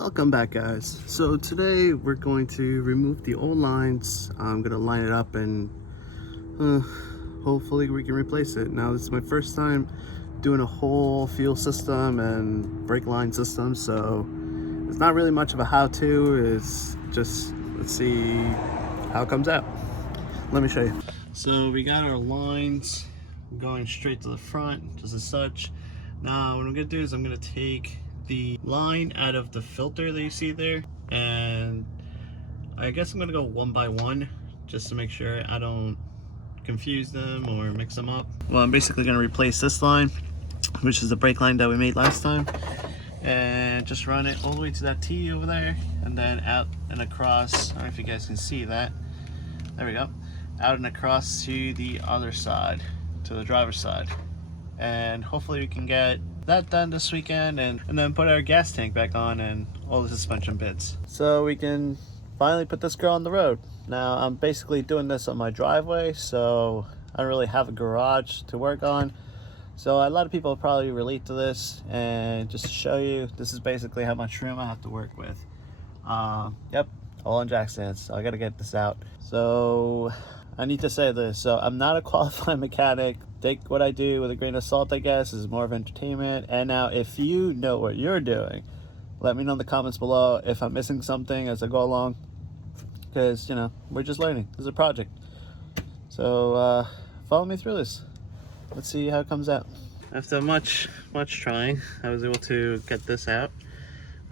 Welcome back, guys. So today we're going to remove the old lines. I'm gonna line it up and hopefully we can replace it. Now this is my first time doing a whole fuel system and brake line system, so it's not really much of a how-to. It's just, let's see how it comes out. Let me show you. So we got our lines going straight to the front, just as such. Now what I'm gonna do is I'm gonna take the line out of the filter that you see there, and I guess I'm gonna go one by one just to make sure I don't confuse them or mix them up. Well, I'm basically gonna replace this line, which is the brake line that we made last time, and just run it all the way to that T over there, and then out and across. I don't know if you guys can see that. There we go. Out and across to the other side, to the driver's side. And hopefully we can get that done this weekend and then put our gas tank back on and all the suspension bits. So we can finally put this girl on the road. Now I'm basically doing this on my driveway, so I don't really have a garage to work on. So a lot of people probably relate to this, and just to show you, this is basically how much room I have to work with. Yep, all on jack stands, so I gotta get this out. So I need to say this, so I'm not a qualified mechanic. Take what I do with a grain of salt, I guess. This is more of entertainment. And now if you know what you're doing, let me know in the comments below if I'm missing something as I go along, because, you know, we're just learning. This is a project. So follow me through this. Let's see how it comes out. After much trying, I was able to get this out.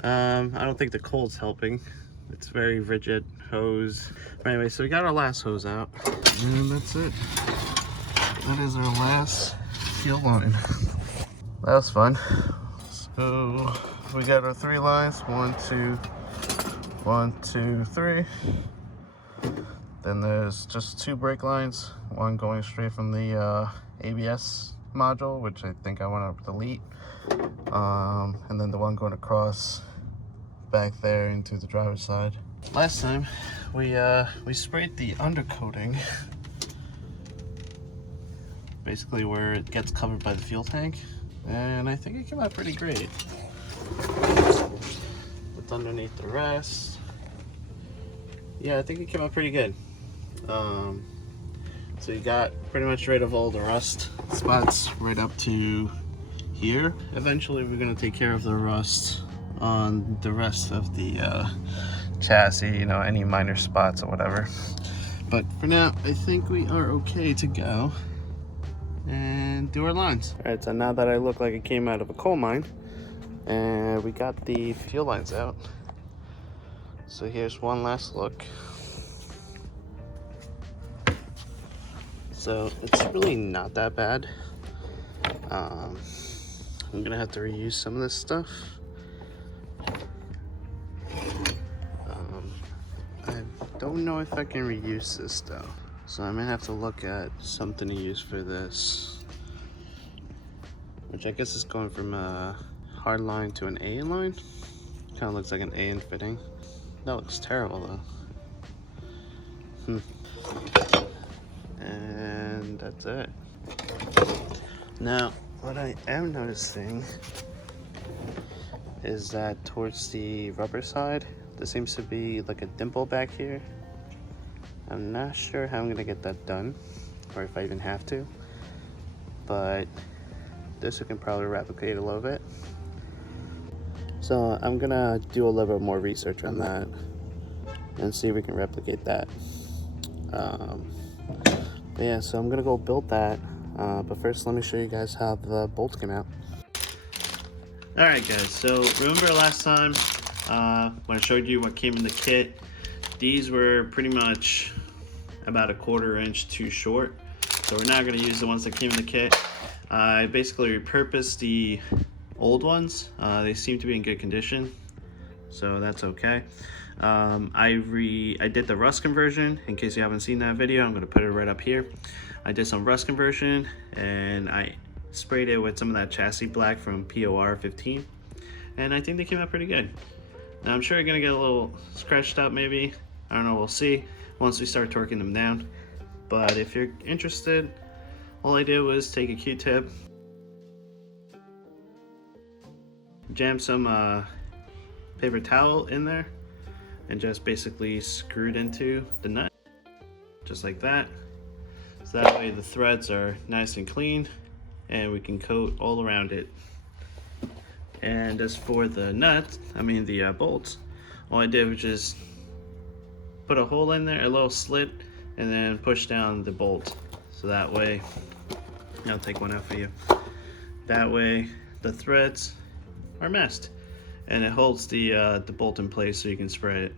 I don't think the cold's helping. It's very rigid hose. But anyway, so we got our last hose out, and that's it. That is our last fuel line. That was fun. So we got our 3 lines, 1, 2, 3. Then there's just 2 brake lines, one going straight from the ABS module, which I think I want to delete, and then the one going across back there into the driver's side. Last time we sprayed the undercoating, basically where it gets covered by the fuel tank, and I think it came out pretty great. What's underneath the rest? Yeah, I think it came out pretty good. So you got pretty much rid of all the rust spots right up to here. Eventually we're gonna take care of the rust on the rest of the chassis, you know, any minor spots or whatever. But for now, I think we are okay to go and do our lines. All right, so now that I look like it came out of a coal mine, and we got the fuel lines out. So here's one last look. So it's really not that bad. I'm gonna have to reuse some of this stuff. I don't know if I can reuse this though. So I'm gonna have to look at something to use for this, which I guess is going from a hard line to an A line. Kind of looks like an A in fitting. That looks terrible though. And that's it. Now, what I am noticing is that towards the rubber side, there seems to be like a dimple back here. I'm not sure how I'm gonna get that done, or if I even have to, but this we can probably replicate a little bit. So I'm gonna do a little bit more research on that and see if we can replicate that. Yeah, so I'm gonna go build that, but first let me show you guys how the bolts came out. Alright guys, so remember last time when I showed you what came in the kit? These were pretty much about 1/4 inch too short, so we're not going to use the ones that came in the kit. I basically repurposed the old ones. They seem to be in good condition, so that's okay. I did the rust conversion. In case you haven't seen that video, I'm going to put it right up here. I did some rust conversion, and I sprayed it with some of that chassis black from POR 15, and I think they came out pretty good. Now I'm sure you're gonna get a little scratched up maybe, I don't know, we'll see once we start torquing them down. But if you're interested, all I did was take a Q-tip, jam some paper towel in there and just basically screw it into the nut, just like that. So that way the threads are nice and clean and we can coat all around it. And as for the nuts, the bolts, all I did was just put a hole in there, a little slit, and then push down the bolt. So that way, I'll take one out for you. That way the threads are messed and it holds the bolt in place so you can spray it.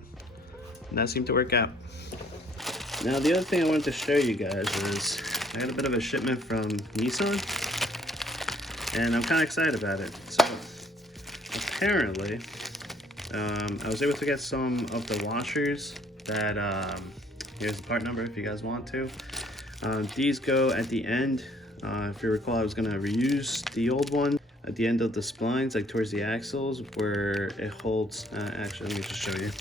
And that seemed to work out. Now the other thing I wanted to show you guys is I got a bit of a shipment from Nissan and I'm kind of excited about it. So apparently I was able to get some of the washers that here's the part number if you guys want to. These go at the end. If you recall, I was going to reuse the old one at the end of the splines, like towards the axles where it holds. Actually, let me just show you.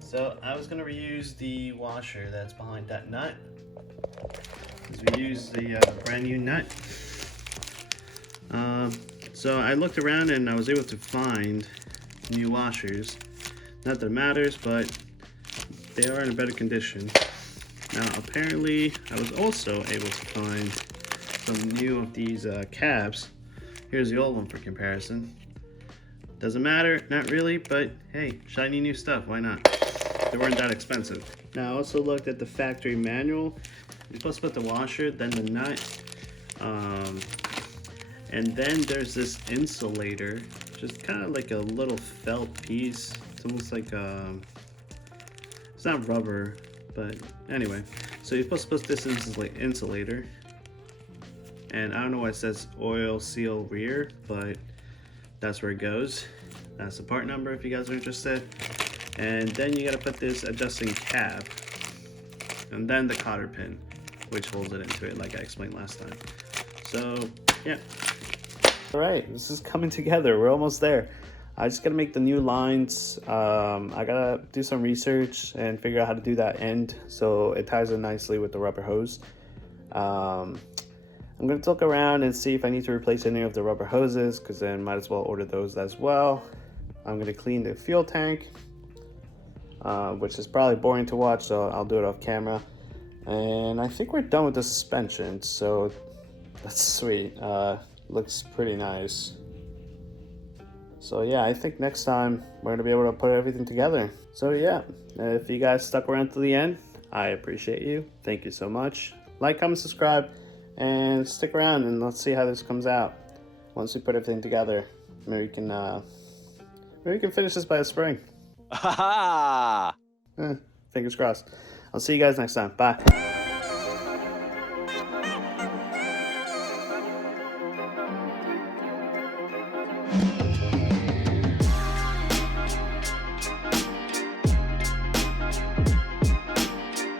So I was going to reuse the washer that's behind that nut, because we used the brand new nut. So I looked around and I was able to find new washers. Not that it matters, but they are in a better condition. Now apparently I was also able to find some new of these cabs. Here's the old one for comparison. Doesn't matter, not really, but hey, shiny new stuff, why not? They weren't that expensive. Now I also looked at the factory manual. You're supposed to put the washer, then the nut, and then there's this insulator, just kind of like a little felt piece. It's almost like it's not rubber, but anyway. So you're supposed to put this insulator, and I don't know why it says oil seal rear, but that's where it goes. That's the part number if you guys are interested. And then you gotta put this adjusting cap, and then the cotter pin, which holds it into it like I explained last time. So yeah. All right, this is coming together. We're almost there. I just gotta make the new lines. I gotta do some research and figure out how to do that end so it ties in nicely with the rubber hose. I'm gonna look around and see if I need to replace any of the rubber hoses, because then might as well order those as well. I'm gonna clean the fuel tank, which is probably boring to watch, so I'll do it off camera. And I think we're done with the suspension, so that's sweet. Looks pretty nice. So yeah, I think next time we're gonna be able to put everything together. So yeah, if you guys stuck around to the end, I appreciate you. Thank you so much. Like, comment, subscribe, and stick around and let's see how this comes out. Once we put everything together, maybe we can finish this by the spring. Fingers crossed. I'll see you guys next time. Bye.